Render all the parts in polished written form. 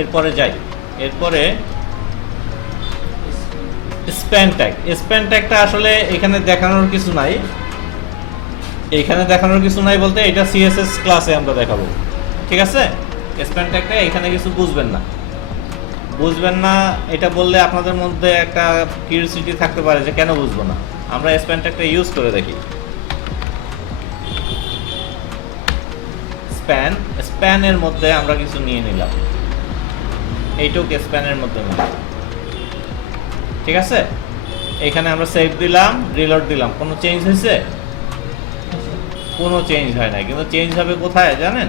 এরপরে যাই। এরপরে স্প্যান ট্যাগ। স্প্যান ট্যাগটা আসলে এখানে দেখানোর কিছু নাই। এখানে দেখানোর কিছু নাই বলতে এটা সিএসএস ক্লাসে আমরা দেখাবো, ঠিক আছে? স্প্যান ট্যাগটা এখানে কিছু বুঝবেন না এটা বললে আপনাদের মধ্যে একটা কিউরিওসিটি থাকতে পারে যে কেন বুঝবো না। আমরা স্প্যান ট্যাগটা ইউজ করে দেখি। স্প্যানের মধ্যে আমরা কিছু নিয়ে নিলাম, এইটুকু স্প্যানের মধ্যে নিলাম, ঠিক আছে? এখানে আমরা সেভ দিলাম, রিলোড দিলাম, কোনো চেঞ্জ হয়েছে? কোনো চেঞ্জ হয় না। কিন্তু চেঞ্জ হবে কোথায় জানেন?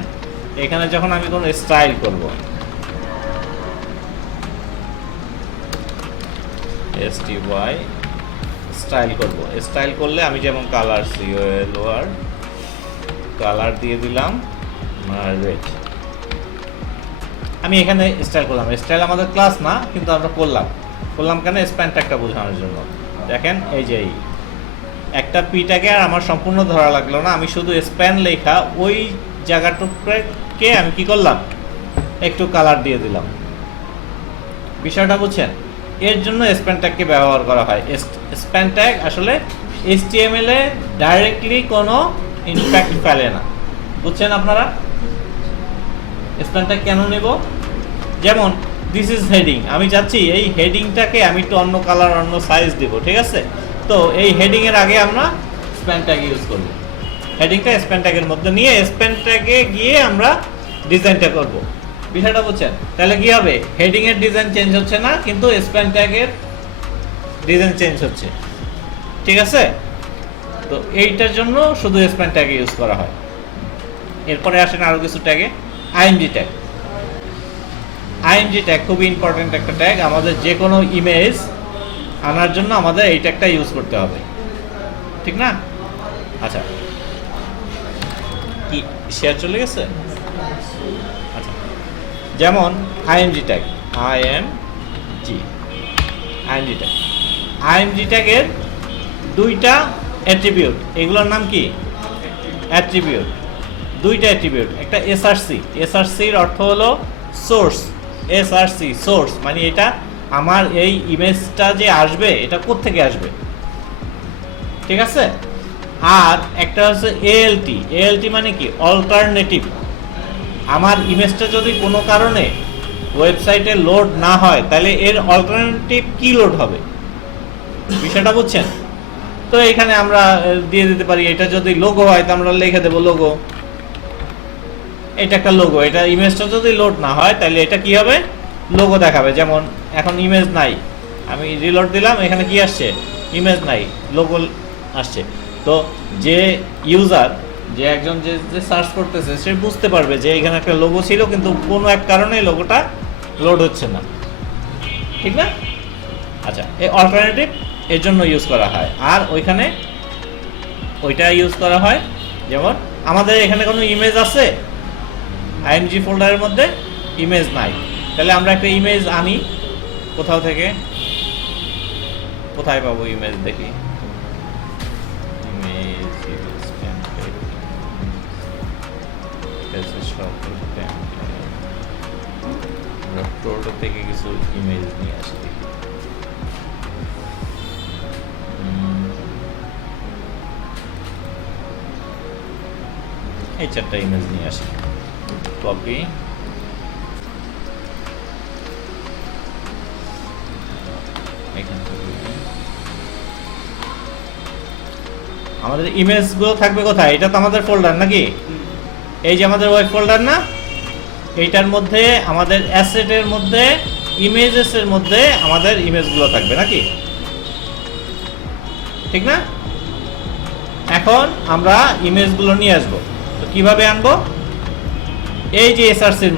এখানে যখন আমি কোনো স্টাইল করব, STY স্টাইল করব, স্টাইল করলে আমি যেমন কালার COLOR কালার দিয়ে দিলাম রেড। আমি এখানে স্টাইল করলাম। স্টাইল আমাদের ক্লাস না, কিন্তু আমরা করলাম কেন? স্প্যান ট্যাগটা বোঝানোর জন্য। দেখেন এই যে একটা পিটাকে আর আমার সম্পূর্ণ ধরা লাগলো না, আমি শুধু স্প্যান লেখা ওই জায়গাটুকুকে আমি কি করলাম, একটু কালার দিয়ে দিলাম। বিষয়টা বুঝছেন? এর জন্য স্প্যান ট্যাগকে ব্যবহার করা হয়। স্প্যান ট্যাগ আসলে HTML এ ডাইরেক্টলি কোনো ইমপ্যাক্ট ফেলে না, বুঝছেন আপনারা? স্প্যান ট্যাগ কেন নেব? যেমন দিস ইজ হেডিং, আমি চাচ্ছি এই হেডিংটাকে আমি একটু অন্য কালার অন্য সাইজ দেব, ঠিক আছে? তো এই হেডিং এর আগে আমরা স্প্যান ট্যাগ ইউজ করব। হেডিংটা স্প্যান ট্যাগের মধ্যে নিয়ে স্প্যান ট্যাগে গিয়ে আমরা ডিজাইনটা করব। বিষয়টা বুঝছেন? তাহলে কি হবে? হেডিং এর ডিজাইন চেঞ্জ হচ্ছে না, কিন্তু স্প্যান ট্যাগের ডিজাইন চেঞ্জ হচ্ছে, ঠিক আছে? তো এইটার জন্য শুধু স্প্যান ট্যাগ ইউজ করা হয়। এরপরে আসেন আরো কিছু ট্যাগে। IMG tag. IMG ট্যাগ খুবই ইম্পর্টেন্ট একটা ট্যাগ। আমাদের যে কোনো ইমেজ আনার জন্য আমাদের এই ট্যাগটা ইউজ করতে হবে, ঠিক না? আচ্ছা, কি শেয়ার চলে গেছে? আচ্ছা, যেমন IMG ট্যাগ, IMG ট্যাগের দুইটা অ্যাট্রিবিউট, এগুলোর নাম কি? অ্যাট্রিবিউট। দুইটা অ্যাট্রিবিউট, একটা SRCর অর্থ হলো সোর্স। SRC সোর্স মানে এটা আমার এই ইমেজটা যে আসবে এটা কোত্থেকে আসবে, ঠিক আছে? আর একটা হচ্ছে ALT মানে কি? অল্টারনেটিভ। আমার ইমেজটা যদি কোনো কারণে ওয়েবসাইটে লোড না হয় তাহলে এর অল্টারনেটিভ কি লোড হবে, বিষয়টা বুঝছেন? তো এখানে আমরা দিয়ে দিতে পারি, এটা যদি লোগো হয় তো আমরা লিখে দেবো লোগো। এটা একটা লোগো, এটা ইমেজটা যদি লোড না হয় তাহলে এটা কি হবে? লোগো দেখাবে। যেমন এখন ইমেজ নাই, আমি রিলোড দিলাম, এখানে কি আসছে? ইমেজ নাই, লোগো আসছে। তো যে ইউজার, যে একজন যে সার্চ করতেছে সে বুঝতে পারবে যে এখানে একটা লোগো ছিল, কিন্তু কোনো এক কারণে লোগোটা লোড হচ্ছে না, ঠিক না? আচ্ছা, এই অল্টারনেটিভ এর জন্য ইউজ করা হয়। আর ওইখানে ওইটা ইউজ করা হয়, যেমন আমাদের এখানে কোনো ইমেজ আছে, IMG ফোল্ডারের মধ্যে ইমেজ নাই, তাহলে আমরা একটা ইমেজ আনি কোথাও থেকে। কোথায় পাবো ইমেজ? দেখি, টোটো থেকে কিছু ইমেজ নিয়ে আসি। এই চারটা ইমেজ নিয়ে আসি, কপি, আমাদের ইমেজগুলো থাকবে কোথায়? এটা তো আমাদের ফোল্ডার নাকি? এই যে আমাদের ওয়েব ফোল্ডার না, এইটার মধ্যে আমাদের অ্যাসেটের মধ্যে ইমেজেসের মধ্যে আমাদের ইমেজগুলো থাকবে নাকি, ঠিক না? এখন আমরা ইমেজগুলো নিয়ে আসবো। তো কিভাবে আনবো? এই যে এসআরসির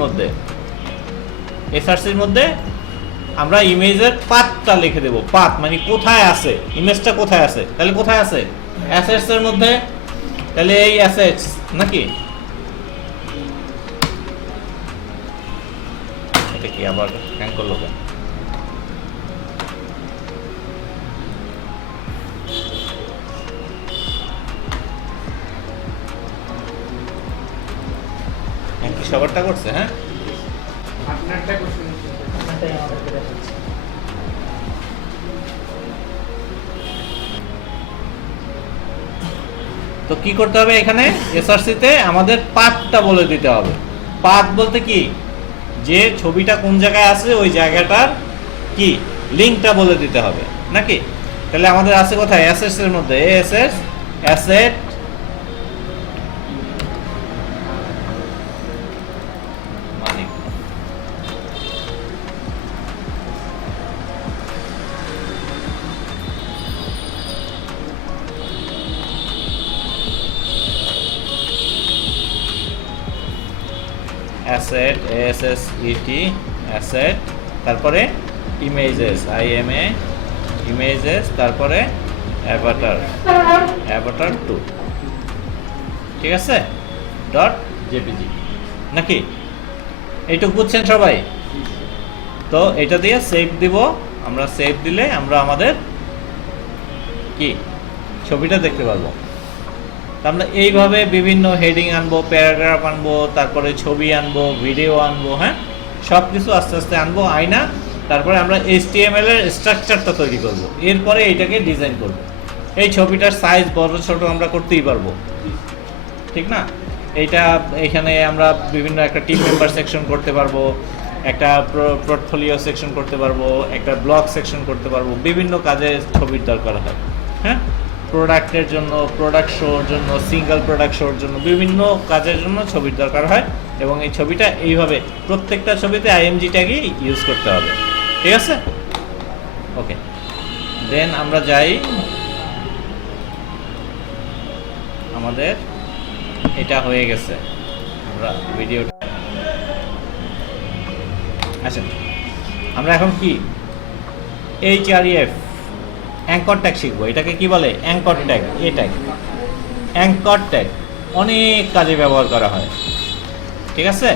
মধ্যে আমরা ইমেজের পাথটা লিখে দেব। পাথ মানে কোথায় আছে ইমেজটা, কোথায় আছে। তাহলে কোথায় আছে? অ্যাসেটস এর মধ্যে। তাহলে এই অ্যাসেটস নাকি, এটা কি আবার হ্যাং করলো কেন? হ্যাং কি সবারটা করছে? হ্যাঁ, আপনারটাই আমাদেরকে দেখাচ্ছে। তো কি করতে হবে এখানে এসআরসি তে আমাদের পাথটা বলে দিতে হবে। পাথ বলতে কি, যে ছবিটা কোন জায়গায় আছে ওই জায়গাটার কি লিংকটা বলে দিতে হবে নাকি। তাহলে আমাদের আছে কোথায়, অ্যাসেটস এর মধ্যে, অ্যাসেটস, অ্যাসেট মানে অ্যাসেট, এএসএসইটি অ্যাসেট, তারপরে ইমেজেস, আইএমএ ইমেজেস, তারপরে অ্যাভাটার, অ্যাভাটার 2, ঠিক আছে, ডট জেপিজি নাকি। এইটুকু বুঝছেন সবাই? তো এটা দিয়ে সেভ দিব আমরা। সেভ দিলে আমরা আমাদের কি ছবিটা দেখতে পারবো। তো আমরা এইভাবে বিভিন্ন হেডিং আনবো, প্যারাগ্রাফ আনবো, তারপরে ছবি আনবো, ভিডিও আনবো, হ্যাঁ সব কিছু আস্তে আস্তে আনবো আয়না। তারপরে আমরা HTML এর স্ট্রাকচারটা তৈরি করব, এরপরে এইটাকে ডিজাইন করব। এই ছবিটার সাইজ বড় ছোট আমরা করতেই পারবো, ঠিক না। এইটা এখানে আমরা বিভিন্ন একটা টিম মেম্বার সেকশন করতে পারবো, একটা পোর্টফোলিও সেকশন করতে পারবো, একটা ব্লগ সেকশন করতে পারবো। বিভিন্ন কাজে ছবির দরকার হয়, হ্যাঁ প্রোডাক্টের জন্য, প্রোডাক্ট শোর জন্য, সিঙ্গেল প্রোডাক্ট শোর জন্য, বিভিন্ন কাজের জন্য ছবির দরকার হয়। এবং এই ছবিটা এইভাবে প্রত্যেকটা ছবিতে IMG ট্যাগই ইউজ করতে হবে, ঠিক আছে। ওকে, দেন আমরা যাই, আমাদের এটা হয়ে গেছে, আমরা ভিডিওটা, আচ্ছা আমরা এখন কি HREF অ্যাঙ্কর ট্যাগ শিখবো। এটাকে কি বলে, অ্যাঙ্কর ট্যাগ, এ ট্যাগ। অ্যাঙ্কর ট্যাগ অনেক কাজে ব্যবহার করা হয়, ঠিক আছে।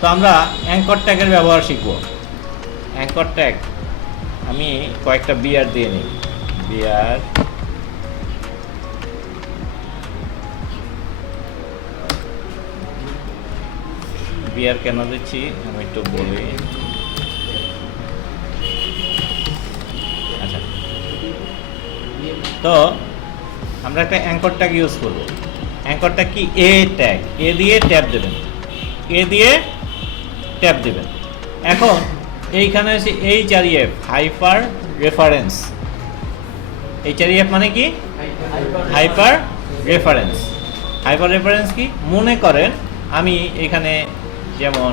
তো আমরা অ্যাঙ্কর ট্যাগের ব্যবহার শিখবো। অ্যাঙ্কর ট্যাগ আমি কয়েকটা বিয়ার দিয়ে নিই, বিয়ার, বিয়ার কেন দিচ্ছি আমি একটু বলি। আচ্ছা, তো আমরা একটা অ্যাঙ্কর ট্যাগ ইউজ করব। অ্যাঙ্কর ট্যাগ কি, এ ট্যাগ, এ দিয়ে ট্যাব দেবেন, এ দিয়ে ট্যাব দেবেন। এখন এইখানে আছে HREF, হাইপার রেফারেন্স। HREF মানে কি, হাইপার রেফারেন্স। হাইপার রেফারেন্স কি, মনে করেন আমি এখানে যেমন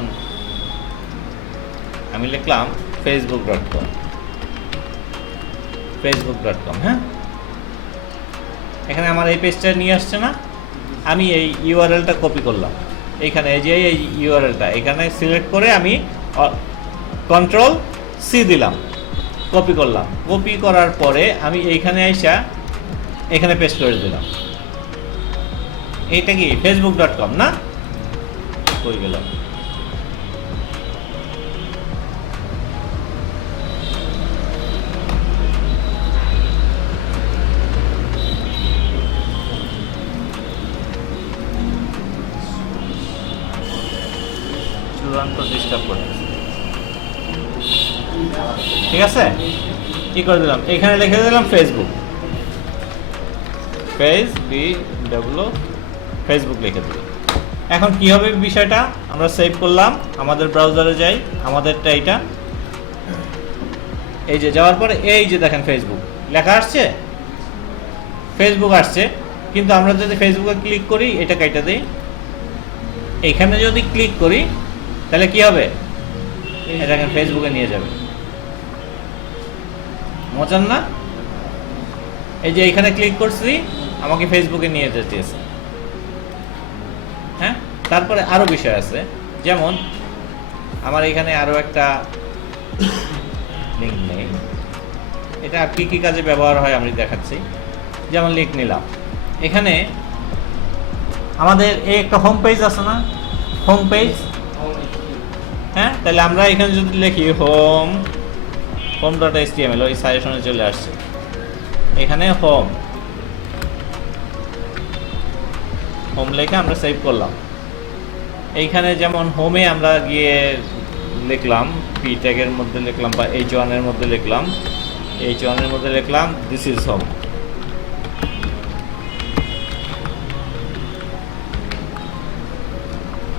আমি লিখলাম facebook.com, facebook.com, হ্যাঁ এখানে আমার এই পেজটা নিয়ে আসছে না। আমি এই ইউআরএলটা কপি করলাম, এইখানে এই যে এই ইউআরএলটা এখানে সিলেক্ট করে আমি Ctrl+C দিলাম, কপি করলাম। কপি করার পরে আমি এইখানে আইসা এখানে পেস্ট করে দিলাম। এইটা কি facebook.com না, কই গেলাম, চূড়ান্ত ডিস্টার্ব করতেছে, ঠিক আছে। কি করে দিলাম, এখানে লিখে দিলাম ফেসবুক, ফেসবুক লিখে দিলাম। এখন কি হবে বিষয়টা, আমরা সেভ করলাম, আমাদের ব্রাউজারে যাই, আমাদেরটা এইটা, এই যে যাওয়ার পরে এই যে দেখেন ফেসবুক লেখা আসছে, ফেসবুক আসছে। কিন্তু আমরা যদি ফেসবুকে ক্লিক করি, এটা কাইটা দিই, এখানে যদি ক্লিক করি তাহলে কি হবে, এটা দেখেন ফেসবুকে নিয়ে যাবে। মজার না, এই যে এখানে ক্লিক করছি আমাকে ফেসবুকে নিয়ে যেতেছে, হ্যাঁ। তারপরে আরো বিষয় আছে, যেমন আমার এখানে আরো একটা লিঙ্ক নেই, এটা কি কি কাজে ব্যবহার হয় আমি দেখাচ্ছি। যেমন লিঙ্ক নিলাম, এখানে আমাদের এই একটা হোম পেজ আছে না, হোম পেজ, হ্যাঁ। তাহলে আমরা এখানে যদি লিখি home.html, ওই সাজেশনে চলে আসছে, এখানে হোম লেখে আমরা সেভ করলাম। এইখানে যেমন হোমে আমরা গিয়ে লিখলাম, পি ট্যাগের মধ্যে লিখলাম বা H1 এর মধ্যে লিখলাম, H1 এর মধ্যে লিখলাম দিস ইজ হোম।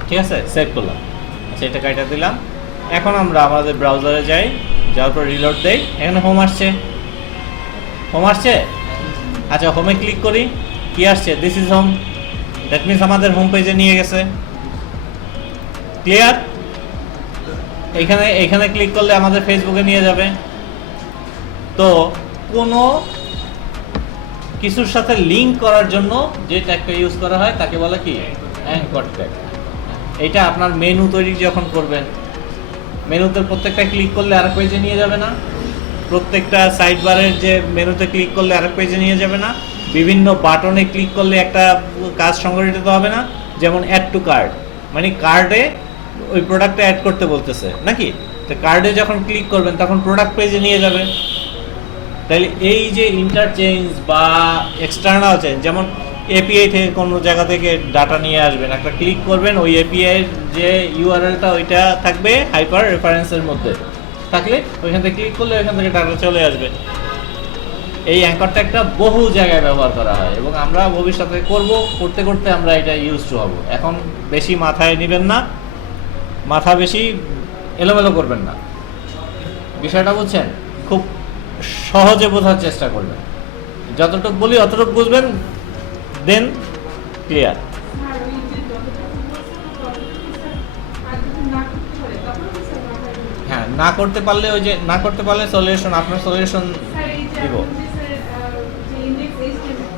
ঠিক আছে, সেভ করলাম। আচ্ছা, এটা কাইটা দিলাম। এখন আমরা আমাদের ব্রাউজারে যাই, যাওয়ার পর রিলোড দেই। এখানে হোম আসছে, হোম আসছে। আচ্ছা, হোমে ক্লিক করি, কি আসছে? This is home. That means আমাদের হোম পেজে নিয়ে গেছে। ক্লিয়ার? এইখানে ক্লিক করলে আমাদের ফেসবুকে নিয়ে যাবে। তো কোনো কিছুর সাথে লিঙ্ক করার জন্য যে ট্যাগটা ইউজ করা হয় তাকে বলে কি? Anchor tag. এইটা আপনার মেনু তৈরি যখন করবেন, মেনুতে প্রত্যেকটা ক্লিক করলে আরেক পেজে নিয়ে যাবে না? প্রত্যেকটা সাইড বারের যে মেনুতে ক্লিক করলে আরেক পেজে নিয়ে যাবে না? বিভিন্ন বাটনে ক্লিক করলে একটা কাজ সংগঠিত হবে না? যেমন অ্যাড টু কার্ড, মানে কার্ডে ওই প্রোডাক্টটা অ্যাড করতে বলতেছে নাকি? তো কার্ডে যখন ক্লিক করবেন তখন প্রোডাক্ট পেজে নিয়ে যাবে। তাহলে এই যে ইন্টারচেঞ্জ বা এক্সটার্নাল চেঞ্জ, যেমন এপিআই থেকে কোনো জায়গা থেকে ডাটা নিয়ে আসবেন, একটা ক্লিক করবেন, ওই এপিআই যে ইউআরএলটা ওইটা থাকবে হাইপার রেফারেন্সের মধ্যে থাকলে ওইখান থেকে ক্লিক করলে ওইখান থেকে ডাটা চলে আসবে। এই অ্যাঙ্কর ট্যাগটা বহু জায়গায় ব্যবহার করা হয় এবং আমরা ভবিষ্যতে করতে করতে আমরা এটা ইউজ টু হব। এখন বেশি মাথায় নেবেন না, মাথা বেশি এলোমেলো করবেন না। বিষয়টা বুঝছেন? খুব সহজে বোঝার চেষ্টা করবেন, যতটুকু বলি অতটুকু বুঝবেন, দেন ক্লিয়ার। হ্যাঁ, না করতে পারলে ওই যে না করতে পারলে সলিউশন, আপনার সলিউশন দিব।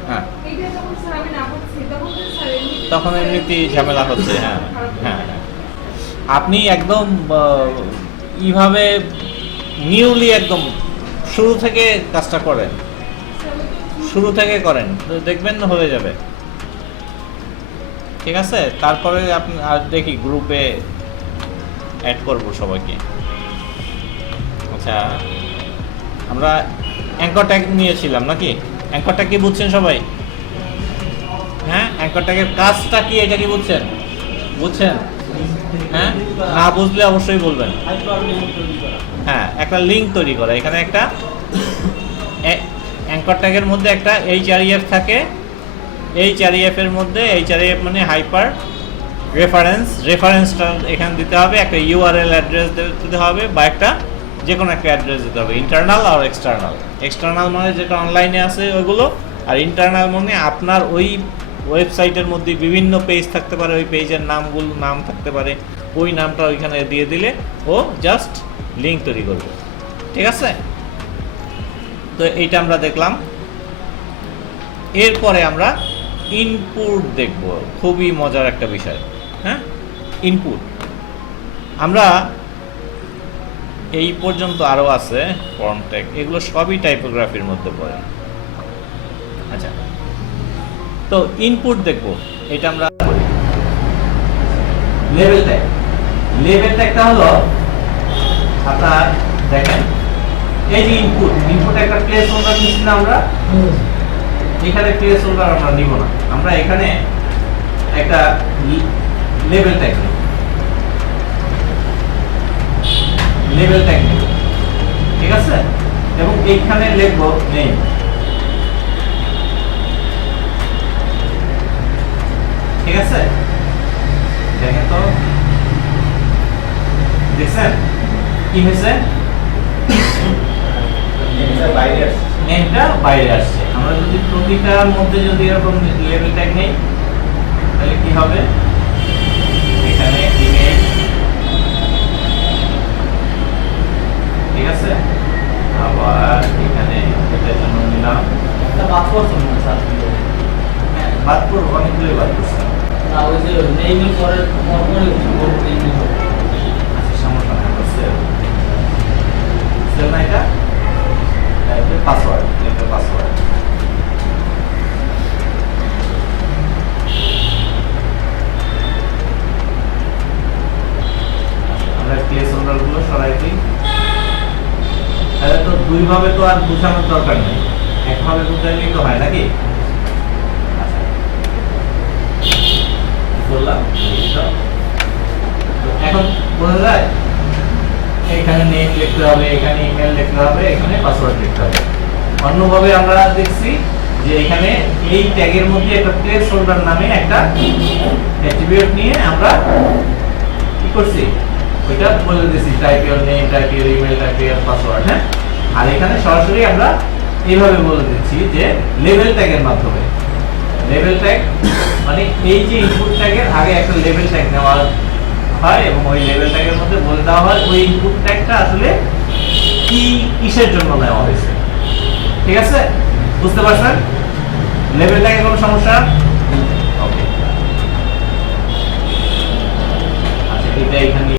হ্যাঁ, তখন এমনিতেই ঝামেলা হচ্ছে। হ্যাঁ হ্যাঁ হ্যাঁ, আপনি একদম এইভাবে নিউলি একদম শুরু থেকে কাজটা করেন, শুরু থেকে করেন, দেখবেন হয়ে যাবে। ঠিক আছে, তারপরে আপনি আর দেখি গ্রুপে অ্যাড করব সবাইকে। আচ্ছা, আমরা অ্যাঙ্কর ট্যাগ নিয়েছিলাম নাকি? অ্যাঙ্কর ট্যাগ কি বুঝছেন সবাই? হ্যাঁ, অ্যাঙ্কর ট্যাগের কাজটা কি এটা কি বুঝছেন? বুঝছেন? হ্যাঁ, না বুঝলে অবশ্যই বলবেন। হ্যাঁ, একটা লিঙ্ক তৈরি করা। এখানে একটা অ্যাঙ্কর ট্যাগের মধ্যে একটা HREF থাকে। HREF এর মধ্যে HREF মানে হাইপার রেফারেন্সটা এখানে দিতে হবে, একটা ইউআরএল অ্যাড্রেস দিতে হবে বা একটা যে কোনো একটা অ্যাড্রেস দিতে হবে, ইন্টারনাল আর এক্সটার্নাল। এক্সটার্নাল মানে যেটা অনলাইনে আছে ওইগুলো, আর ইন্টারনাল মানে আপনার ওই ওয়েবসাইটের মধ্যে বিভিন্ন পেজ থাকতে পারে, ওই পেজের নাম থাকতে পারে, ওই নামটা ওইখানে দিয়ে দিলে ও জাস্ট লিঙ্ক তৈরি করবে। ঠিক আছে, তো এইটা আমরা দেখলাম। এরপরে আমরা ইনপুট দেখব, খুবই মজার একটা বিষয়। হ্যাঁ, ইনপুট আমরা এই পর্যন্ত আরও আছে ফর্ম ট্যাগ, এগুলো সবই টাইপোগ্রাফির মধ্যে পড়ে। আচ্ছা, তো ইনপুট দেখব, এটা আমরা লেভেল ট্যাগ। লেভেল ট্যাগটা হলো আপনার দেখেন এই যে ইনপুট একটা প্লেস হোল্ডার নিচ্ছি না আমরা, এখানে প্লেস হোল্ডার আমরা নিব না, আমরা এখানে একটা লেভেল ট্যাগ নেব, লেভেল ট্যাগ নেব। ঠিক আছে, এবং এইখানে লিখব নেম। ঠিক আছে, দেখেন তো, দেখছেন কি হয়েছে? নেমটা বাইরে আসছে। আমরা যদি প্রতিটার মধ্যে যদি এরকম লেভেল ট্যাগ নেই তাহলে কি হবে? এখানে ইমেজ, ঠিক আছে, আবার এখানে এটার জন্য নিলাম, বাদ করছেন না স্যার? হ্যাঁ, বাদ করব, অনেকগুলোই বাদ করছি না, ওই যে নেইমিং করার পরে আচ্ছা, সমস্যা নেই, সেল না, এটা পাসওয়ার্ড, এটা পাসওয়ার্ড। আমরা প্লেস হোল্ডারগুলো সরাই দিই। তাহলে তো দুইভাবে তো আর বোঝানোর দরকার নেই, একভাবে বোঝাইলেই তো হয় নাকি? আচ্ছা, বললাম এখন বোঝা যায়। এখানে নেম লিখতে হবে, এখানে ইমেল লিখতে হবে, এখানে পাসওয়ার্ড লিখতে হবে। অন্যভাবে আমরা দেখছি যে এখানে এই ট্যাগের মধ্যে একটা প্লেস হোল্ডার নামে একটা অ্যাট্রিবিউট নিয়ে আমরা কি করছি, ওইটা বলে দিয়েছি type your name, type your email, type your password. হ্যাঁ, আর এখানে সরাসরি আমরা এইভাবে বলে দিচ্ছি যে লেভেল ট্যাগের মাধ্যমে। লেভেল ট্যাগ মানে এই যে ইনপুট ট্যাগের আগে একটা লেভেল ট্যাগ নেওয়া হয় এবং ওই লেভেল ট্যাগের মধ্যে বলে দেওয়া হয় ওই ইনপুট ট্যাগটা আসলে কি কিসের জন্য নেওয়া হয়েছে। ঠিক আছে, বুঝতে পারছেন? লেভেল ট্যাগে কোনো সমস্যা? ওকে, আচ্ছা, এটা এখানে